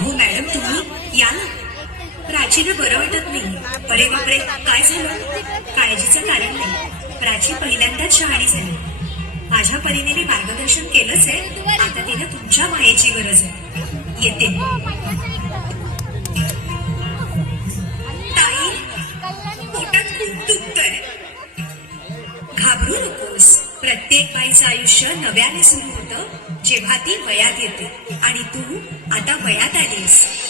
अहो मॅडम तुम्ही या ना. प्राचीला बरं वाटत नाही. अरे बापरे काय झालं? काळजीचं कारण नाही. प्राची पहिल्यांदाच शहाणी झाली. माझ्या परीने मी मार्गदर्शन केलंच आहे. आता तिला तुमच्या मायेची गरज आहे. येते. ताई पोटात खूप दुखतंय. घाबरू नकोस. प्रत्येक बाईचं आयुष्य नव्याने सुरू होतं. जेव्हा ती वयात येते. आणि तू आता वयात आलीस.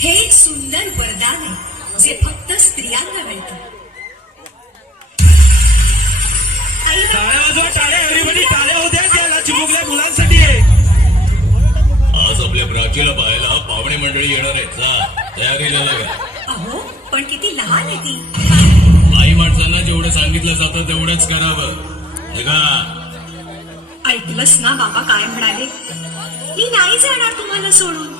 हे एक सुंदर वरदान आहे जे फक्त स्त्रियांना मिळतं. मुलांसाठी आहे. आज आपल्या प्राचीला पाहायला पाहुणे मंडळी येणार आहेत. जा तयारीला लागा. अहो पण किती लहान आहे ती. आई माणसांना जेवढं सांगितलं जातं तेवढंच करावं. निघा ऐकलंस ना बाबा काय म्हणाले? मी नाही जाणार तुम्हाला सोडून.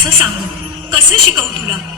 कसं सांगू. कसं शिकवू तुला?